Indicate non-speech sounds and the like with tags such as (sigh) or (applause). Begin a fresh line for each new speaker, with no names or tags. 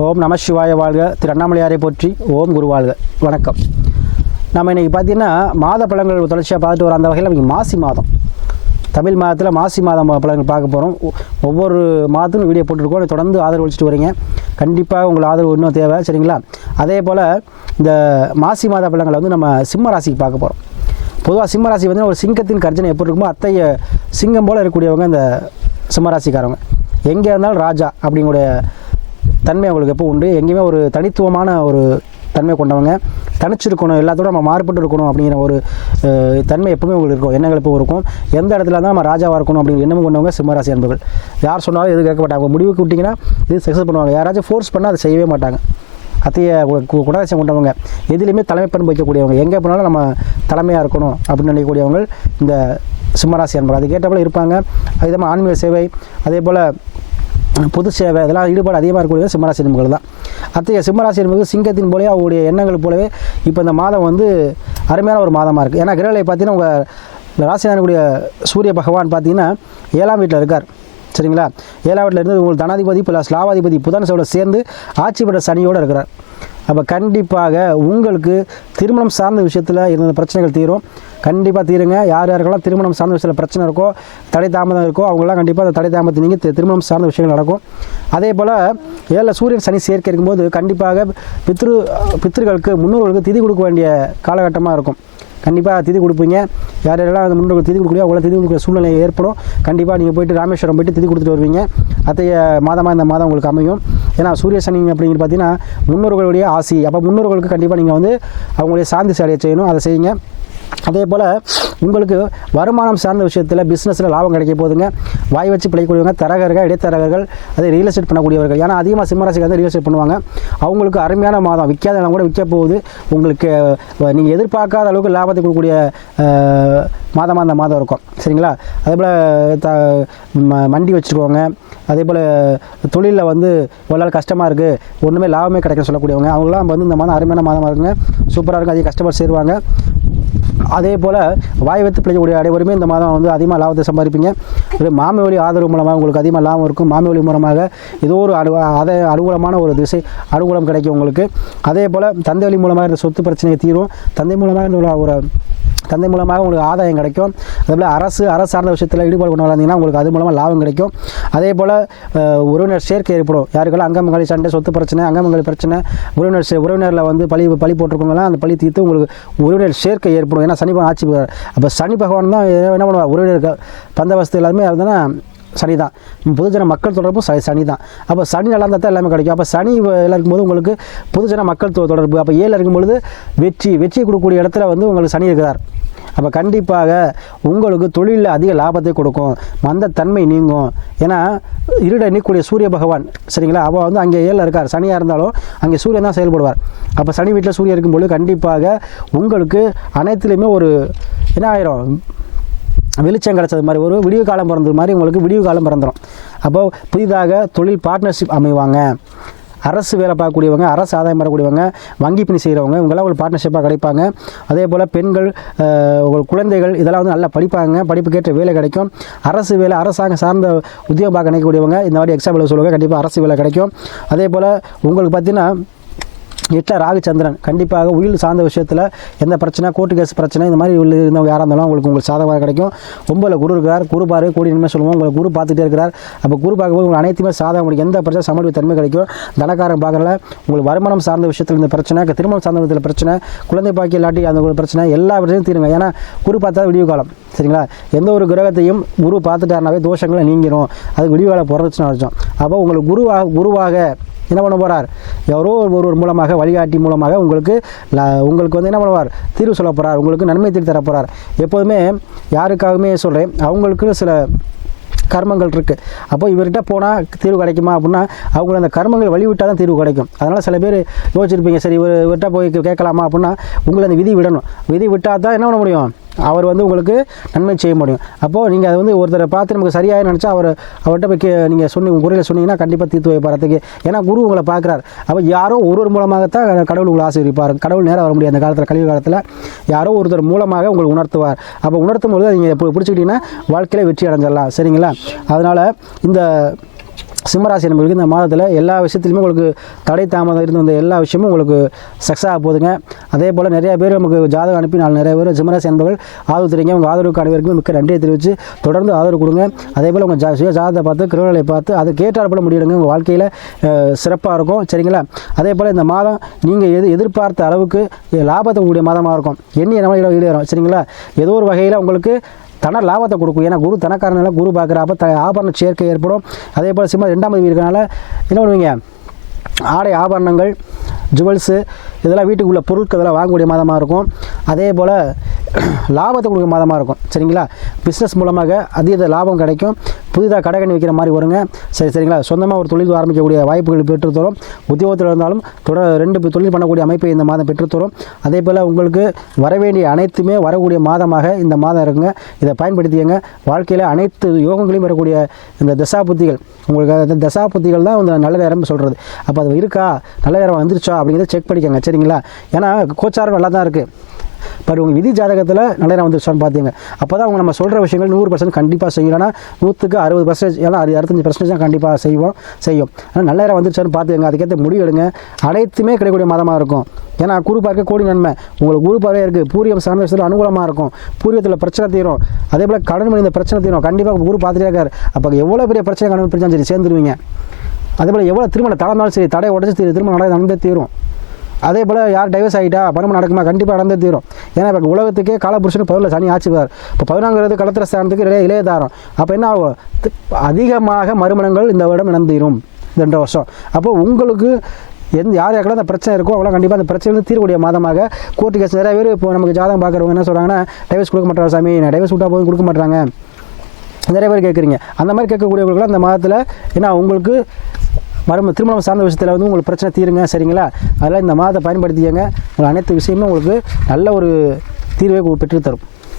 ஓம் நம சிவாய வாழ்க. திரு அண்ணாமலையாரை போற்றி ஓம் குரு வாழ்க. வணக்கம். நம்ம இன்றைக்கி பார்த்தீங்கன்னா மாத பழங்கள் தொடர்ச்சியாக பார்த்துட்டு வர அந்த வகையில் நமக்கு மாசி மாதம். தமிழ் மாதத்தில் மாசி மாதம் பழங்கள் பார்க்க போகிறோம் ஒவ்வொரு மாதத்தும் வீடியோ போட்டிருக்கோம். தொடர்ந்து ஆதரவு அளிச்சுட்டு வரீங்க. கண்டிப்பாக உங்களுக்கு ஆதரவு இன்னும் தேவை சரிங்களா? அதே போல் இந்த மாசி மாத பழங்களை வந்து நம்ம சிம்ம ராசிக்கு பார்க்க போகிறோம் பொதுவாக சிம்ம ராசி வந்து ஒரு சிங்கத்தின் கர்ஜனை எப்படி இருக்குமோ அத்தைய சிங்கம் போல் இருக்கக்கூடியவங்க இந்த சிம்ம ராசிக்காரவங்க. எங்கே இருந்தாலும் ராஜா அப்படிங்கூட தன்மை அவங்களுக்கு எப்போ உண்டு? எங்கேயுமே ஒரு தனித்துவமான ஒரு தன்மை கொண்டவங்க. தனிச்சிருக்கணும் எல்லாத்தோட நம்ம மாறுபட்டு இருக்கணும் அப்படிங்கிற ஒரு தன்மை எப்பவுமே உங்களுக்கு இருக்கும். எண்ணங்கள் எப்போ இருக்கும். எந்த இடத்துல தான் நம்ம ராஜாவாக இருக்கணும் அப்படிங்கிற எண்ணமும் கொண்டவங்க சிம்மராசி அன்பர்கள். யார் சொன்னாலும் எது கேட்க மாட்டாங்க. முடிவுக்கு விட்டிங்கன்னா இது சக்ஸஸ் பண்ணுவாங்க. யாராச்சும் ஃபோர்ஸ் பண்ணால் அதை செய்யவே மாட்டாங்க. அத்தைய கு- குணாதிசயம் கொண்டவங்க. எதுலேயுமே தலைமை பண்பு வைக்கக்கூடியவங்க. எங்கே போனாலும் நம்ம தலைமையாக இருக்கணும் அப்படின்னு நினைக்கக்கூடியவங்க இந்த சிம்மராசி அன்பர்கள். அது கேட்டபோல இருப்பாங்க. அதே மாதிரி ஆன்மீக சேவை அதே போல் பொது சேவை இதெல்லாம் ஈடுபாடு அதிகமாக இருக்கக்கூடிய சிம்மராசி என்பர்கள் தான். அத்தகைய சிம்மராசி என்பது சிங்கத்தின் போலவே அவருடைய எண்ணங்கள் போலவே இப்போ இந்த மாதம் வந்து அருமையான ஒரு மாதமாக இருக்குது ஏன்னா கிரகலை பார்த்தீங்கன்னா உங்கள் ராசினானுடைய சூரிய பகவான் பார்த்தீங்கன்னா ஏழாம் வீட்டில் இருக்கார். சரிங்களா? ஏழாம் வீட்டில் இருந்து உங்களுக்கு தனாதிபதி ப்ளஸ் லாவாதிபதி புதன் சோட சேர்ந்து ஆட்சி பெற்ற சனியோடு இருக்கிறார். அப்போ கண்டிப்பாக உங்களுக்கு திருமணம் சார்ந்த விஷயத்தில் இருந்த பிரச்சனைகள் தீரும். கண்டிப்பாக தீருங்க. யார் யாருக்கெல்லாம் திருமணம் சார்ந்த விஷயத்தில் பிரச்சனை இருக்கோ தடை தாமதம் இருக்கோ அவங்களாம் கண்டிப்பாக அந்த தடை தாமதத்தை நீங்கள் திருமணம் சார்ந்த விஷயங்கள் நடக்கும். அதே போல் ஏழில் சூரியன் சனி சேர்க்கை இருக்கும்போது கண்டிப்பாக பித்ரு பித்திருக்களுக்கு முன்னோர்களுக்கு திதி கொடுக்க வேண்டிய காலகட்டமாக இருக்கும். கண்டிப்பாக திதி கொடுப்பீங்க. யார் யாரெல்லாம் அந்த முன்னோர்கள் திதி கொடுக்கலையோ அவ்வளோ திதி கொடுக்குற சூழ்நிலை ஏற்படும். கண்டிப்பாக நீங்கள் போயிட்டு ராமேஸ்வரம் போயிட்டு திதி கொடுத்துட்டு வருவீங்க. அத்தைய மாதமாக இந்த மாதம் உங்களுக்கு அமையும். ஏன்னா சூரிய சனி அப்படிங்கிறது பார்த்தீங்கன்னா முன்னோர்களுடைய ஆசி. அப்போ முன்னோர்களுக்கு கண்டிப்பாக நீங்கள் வந்து அவங்களுடைய சாந்தி சேவையை செய்யணும். அதை செய்யுங்க. அதே போல் உங்களுக்கு வருமானம் சார்ந்த விஷயத்தில் பிஸ்னஸில் லாபம் கிடைக்க போதுங்க வாய் வச்சு பிழைக்கக்கூடியவங்க தரகர்கள் இடைத்தரகர்கள் அதே ரியல் எஸ்டேட் பண்ணக்கூடியவர்கள். ஏன்னா அதிகமாக சிம்மராசிக்கு வந்து ரியல் எஸ்டேட் பண்ணுவாங்க. அவங்களுக்கு அருமையான மாதம். விற்காத இடம் கூட விற்க போகுது. உங்களுக்கு நீங்கள் எதிர்பார்க்காத அளவுக்கு லாபத்தை கொடுக்கக்கூடிய மாதமாக அந்த மாதம் இருக்கும். சரிங்களா? அதே போல் த ம- மண்டி வச்சுருக்கவங்க அதே போல் தொழிலில் வந்து இவ்வளோ கஷ்டமாக இருக்குது ஒன்றுமே லாபமே கிடைக்க சொல்லக்கூடியவங்க அவங்களாம் வந்து இந்த மாதம் அருமையான மாதமாக இருக்குங்க. சூப்பராக இருக்கும் அதிக கஷ்டப்பட்டு சேருவாங்க. அதே போல் வாய் வைத்து பிழைக்கக்கூடிய அனைவருமே இந்த மாதம் வந்து அதிகமாக லாபத்தை சம்பாதிப்பீங்க. இது மாமி வழி ஆதரவு மூலமாக உங்களுக்கு அதிகமாக லாபம் இருக்கும். மாமி வழி மூலமாக ஏதோ ஒரு அனு அதை அனுகூலமான ஒரு திசை அனுகூலம் கிடைக்கும் உங்களுக்கு. அதே போல் தந்தை வழி மூலமாக இருந்த சொத்து பிரச்சனையை தீரும். தந்தை மூலமாக ஒரு- தந்தை மூலமாக உங்களுக்கு ஆதாயம் கிடைக்கும். அதே போல் அரசு அரசு சார்ந்த விஷயத்தில் ஈடுபாடு கொண்டு வளர்ந்தீங்கன்னா உங்களுக்கு அது மூலமாக லாபம் கிடைக்கும். அதே போல் உறவினர் சேர்க்கை ஏற்படும். யாருக்கெல்லாம் அங்கமங்களி சண்டை சொத்து பிரச்சனை அங்கமங்களி பிரச்சனை உறவினர் சே- உறவினரில் வந்து பழி பழி போட்டிருக்கவங்களாம் அந்த பழி தீர்த்து உங்களுக்கு உறவினர் சேர்க்கை ஏற்படும். ஏன்னா சனி பகவான் ஆட்சி அப்போ சனி பகவான் தான் என்ன பண்ணுவார்? உறவினருக்கு பந்தவஸ்து எல்லாருமே அதுதானே? சனி தான் பொதுஜன மக்கள் தொடர்பும் ச சனி தான் அப்போ சனி நல்லா இருந்தால் தான் எல்லாமே கிடைக்கும். அப்போ சனி எல்லாம் இருக்கும்போது உங்களுக்கு பொதுஜன மக்கள் தொ- தொடர்பு. அப்போ ஏழில் இருக்கும்பொழுது வெற்றி வெற்றி கொடுக்கக்கூடிய இடத்துல வந்து உங்களுக்கு சனி இருக்கிறார். அப்போ கண்டிப்பாக உங்களுக்கு தொழிலில் அதிக லாபத்தை கொடுக்கும். மந்த தன்மை நீங்கும். ஏன்னா இருட நீக்கக்கூடிய சூரிய பகவான் சரிங்களா? அவள் வந்து அங்கே ஏழில் இருக்கார். சனியாக இருந்தாலும் அங்கே சூரியன் தான் செயல்படுவார். அப்போ சனி வீட்டில் சூரியன் இருக்கும்பொழுது கண்டிப்பாக உங்களுக்கு அனைத்துலேயுமே ஒரு என்ன ஆயிரும்? வெளிச்சம் கிடச்சது மாதிரி ஒரு விடிவு காலம் பிறந்தது மாதிரி உங்களுக்கு விடிவு காலம் பிறந்துடும் அப்போ புதிதாக தொழில் பார்ட்னர்ஷிப் அமைவாங்க. அரசு வேலை பார்க்கக்கூடியவங்க அரசு ஆதாயம் பெறக்கூடியவங்க வங்கி பணி செய்கிறவங்க இவங்கெல்லாம் ஒரு பார்ட்னர்ஷிப்பாக கிடைப்பாங்க. அதே போல் பெண்கள் உங்கள் குழந்தைகள் இதெல்லாம் வந்து நல்லா படிப்பாங்க. படிப்புக்கேற்ற வேலை கிடைக்கும். அரசு வேலை அரசாங்கம் சார்ந்த உத்தியோகம் பார்க்க நினைக்கக்கூடியவங்க இந்த மாதிரி எக்ஸாம் எழுத சொல்லுவாங்க கண்டிப்பாக அரசு வேலை கிடைக்கும். அதே போல் உங்களுக்கு பார்த்தீங்கன்னா எட்டில் ராகு சந்திரன் கண்டிப்பாக உயிர் சார்ந்த விஷயத்தில் எந்த பிரச்சனை கோர்ட்டு கேஸ் பிரச்சனை இந்த மாதிரி உள்ள இருந்தவங்க யாராக இருந்தாலும் உங்களுக்கு உங்களுக்கு சாதகமாக கிடைக்கும். ஒம்பதில் குரு இருக்கிறார் குரு பாரு கூடி இனிமேல் சொல்லுவோம். உங்களுக்கு குரு பார்த்துட்டே இருக்கிறார். அப்போ குரு பார்க்கும்போது உங்களுக்கு அனைத்துமே சாதகம் உங்களுக்கு எந்த பிரச்சனை சமாளிப்பு தன்மை கிடைக்கும். தனக்காரன் பார்க்கறல உங்களுக்கு வருமானம் சார்ந்த விஷயத்தில் இந்த பிரச்சனை திருமணம் சார்ந்த விஷயத்தில் பிரச்சனை குழந்தை பாக்கி இல்லாட்டி அந்த ஒரு பிரச்சனை எல்லா பிரச்சனையும் தீருங்க. ஏன்னா குரு பார்த்தா விடிவு காலம் சரிங்களா? எந்த ஒரு கிரகத்தையும் குரு பார்த்துட்டாருனாவே தோஷங்களை நீங்கிடும் அது விடிவு காலம் பிறந்துச்சுன்னு அர்த்தம். அப்போ உங்களுக்கு குருவாக குருவாக என்ன பண்ண போகிறார் யாரோ ஒருவர் மூலமாக வழிகாட்டி மூலமாக உங்களுக்கு உங்களுக்கு வந்து என்ன பண்ணுவார்? தீர்வு சொல்ல போகிறார் உங்களுக்கு நன்மை தீர்வு தரப்போகிறார் எப்போதுமே யாருக்காகவுமே சொல்கிறேன் அவங்களுக்கு சில கர்மங்கள் இருக்குது அப்போ இவர்கிட்ட போனால் தீர்வு கிடைக்குமா அப்படின்னா அவங்கள அந்த கர்மங்கள் வழிவிட்டால் தான் தீர்வு கிடைக்கும். அதனால் சில பேர் யோசிச்சிருப்பீங்க சரி இவர் இவர்கிட்ட போய் கேட்கலாமா அப்படின்னா உங்களை அந்த விதி விடணும். விதி விட்டால் தான் என்ன பண்ண முடியும்? அவர் வந்து உங்களுக்கு நன்மை செய்ய முடியும். அப்போது நீங்கள் அதை வந்து ஒருத்தரை பார்த்து நமக்கு சரியாக நினச்சா அவர் அவர்கிட்ட போய் நீங்கள் சொன்னி உங்கள் குறையில் சொன்னீங்கன்னா கண்டிப்பாக தீர்த்து வைப்பாரத்துக்கு. ஏன்னா குரு உங்களை பார்க்குறார். அப்போ யாரோ ஒருவர் மூலமாகத்தான் கடவுள் உங்களை ஆசீர்விப்பார். கடவுள் நேரம் வர முடியாது. அந்த காலத்தில் கல்வி காலத்தில் யாரோ ஒருத்தர் மூலமாக உங்களுக்கு உணர்த்துவார். அப்போ உணர்த்தும் பொழுது நீங்கள் பிடிச்சிக்கிட்டீங்கன்னா வாழ்க்கையிலே வெற்றி அடைஞ்சிடலாம். சரிங்களா? அதனால் இந்த சிம்மராசி என்பவர்களுக்கு இந்த மாதத்தில் எல்லா விஷயத்துலையுமே உங்களுக்கு தடை தாமதம் இருந்து வந்த எல்லா விஷயமும் உங்களுக்கு சக்ஸஸ் ஆக போகுதுங்க. அதே போல் நிறைய பேர் நமக்கு ஜாதகம் அனுப்பி நாலு நிறைய பேர் சிம்மராசி என்பவர்கள் ஆதரவு தெரியுங்க உங்கள் ஆதரவுக்கு அனைவருக்கும் மிக்க நன்றியை தெரிவித்து தொடர்ந்து ஆதரவு கொடுங்க. அதே போல் உங்கள் ஜா சுய ஜாதகத்தை பார்த்து கிரகங்களை பார்த்து அது கேட்டால் போல முடியணுங்க உங்கள் வாழ்க்கையில் சிறப்பாக இருக்கும். சரிங்களா? அதே போல் இந்த மாதம் நீங்கள் எது எதிர்பார்த்த அளவுக்கு லாபத்தை கூடிய மாதமாக இருக்கும். எண்ணி நம்ம ஈடேறும் சரிங்களா? ஏதோ ஒரு வகையில் உங்களுக்கு தன லாபத்தை கொடுக்கும். ஏன்னா குரு தனக்காரனால குரு பார்க்குறப்ப த ஆபரண சேர்க்கை ஏற்படும். அதே போல் சிம்ம ரெண்டாம் பதவி இருக்கனால என்ன பண்ணுவீங்க? ஆடை ஆபரணங்கள் ஜுவல்ஸு இதெல்லாம் வீட்டுக்குள்ள பொருட்கள் இதெல்லாம் வாங்கக்கூடிய மாதமாக இருக்கும். அதே போல் (clears throat) லாபத்தை கொடுக்க மாதமாக இருக்கும். சரிங்களா? பிஸ்னஸ் மூலமாக அதீத லாபம் கிடைக்கும். புதிதாக கடை கண்ணி வைக்கிற மாதிரி வருங்க. சரி சரிங்களா? சொந்தமாக ஒரு தொழில் ஆரம்பிக்கக்கூடிய வாய்ப்புகள் பெற்றுத்தரும். உத்தியோகத்தில் இருந்தாலும் தொடர் ரெண்டு தொழில் பண்ணக்கூடிய அமைப்பை இந்த மாதம் பெற்றுத்தரும். அதே போல் உங்களுக்கு வர வேண்டிய அனைத்துமே வரக்கூடிய மாதமாக இந்த மாதம் இருக்குங்க. இதை பயன்படுத்தியங்க வாழ்க்கையில் அனைத்து யோகங்களையும் வரக்கூடிய இந்த தசாபுத்திகள் உங்களுக்கு அந்த தசாபுத்திகள் தான் இந்த நல்ல நேரம் சொல்கிறது அப்போ அது இருக்கா? நல்ல நேரம் வந்துருச்சா? அப்படிங்கிறத செக் பண்ணிக்கோங்க. சரிங்களா? ஏன்னா கோச்சாரம் நல்லா தான் இருக்குது பட் உங்கள் விதி ஜாதகத்தில் நல்ல நேரம் வந்துருச்சான்னு பார்த்தீங்க அப்போ தான் அவங்க நம்ம சொல்கிற விஷயங்கள் நூறு பர்சன்ட் கண்டிப்பாக செய்யலைன்னா நூற்றுக்கு அறுபது பர்சன்டேஜ் ஏன்னா அது அறுபத்தஞ்சு பர்சன்டேஜ் தான் கண்டிப்பாக செய்வோம் செய்யும். ஆனால் நல்ல நேரம் வந்துருச்சான்னு பார்த்துங்க அதுக்கேற்ற முடிவு எடுங்க. அனைத்துமே கிடைக்கக்கூடிய மாதமாக இருக்கும். ஏன்னா குரு பார்க்க கோடி நன்மை. உங்களுக்கு குரு இருக்குது பூரியம் சார்ந்த விஷயத்தில் அனுகூலமாக இருக்கும். பூரியத்தில் பிரச்சனை தீரும். அதே போல் கடன் மணி இந்த பிரச்சனை தீரும். கண்டிப்பாக குரு பார்த்துட்டே இருக்காரு. அப்போ எவ்வளோ பெரிய பிரச்சனை கடன் பிரச்சனை சரி சேர்ந்துருவீங்க. அதே போல் எவ்வளோ திருமணம் தளர்ந்தாலும் சரி தடை உடச்சி தீரும் திருமணம் நடந்தே தீரும். அதே போல் யார் டைவர்ஸ் ஆகிட்டா பணம் நடக்குமா? கண்டிப்பாக நடந்தே தீரும். ஏன்னா இப்போ உலகத்துக்கே காலபுருஷன் பதில் சனி ஆச்சுவார் இப்போ பதினாங்கிறது கலத்திர ஸ்தானத்துக்கு இளைய இளையதாரம் அப்போ என்ன ஆகும்? அதிகமாக மறுமணங்கள் இந்த வருடம் நடந்தீரும். இந்த ரெண்டு வருஷம். அப்போ உங்களுக்கு எந்த யார் யாருக்கெல்லாம் அந்த பிரச்சனை இருக்கோ அவங்களாம் கண்டிப்பாக அந்த பிரச்சனை தீரக்கூடிய மாதமாக கோர்ட்டு கேஸ் நிறைய பேர் இப்போ நமக்கு ஜாதகம் பார்க்குறவங்க என்ன சொல்கிறாங்கன்னா டைவர்ஸ் கொடுக்க மாட்டாங்க சாமி? நான் டைவர்ஸ் கொடுத்தா போதும் கொடுக்க மாட்டாங்க. நிறைய பேர் கேட்குறீங்க. அந்த மாதிரி கேட்கக்கூடியவர்களுக்கு அந்த மாதத்தில் ஏன்னா உங்களுக்கு மறும திருமணம் சார்ந்த விஷயத்தில் வந்து உங்களுக்கு பிரச்சனை தீருங்க சரிங்களா? அதெல்லாம் இந்த மாதத்தை பயன்படுத்திக்கங்க. உங்களுக்கு அனைத்து விஷயமும் உங்களுக்கு நல்ல ஒரு தீர்வை பெற்றுத்தரும்.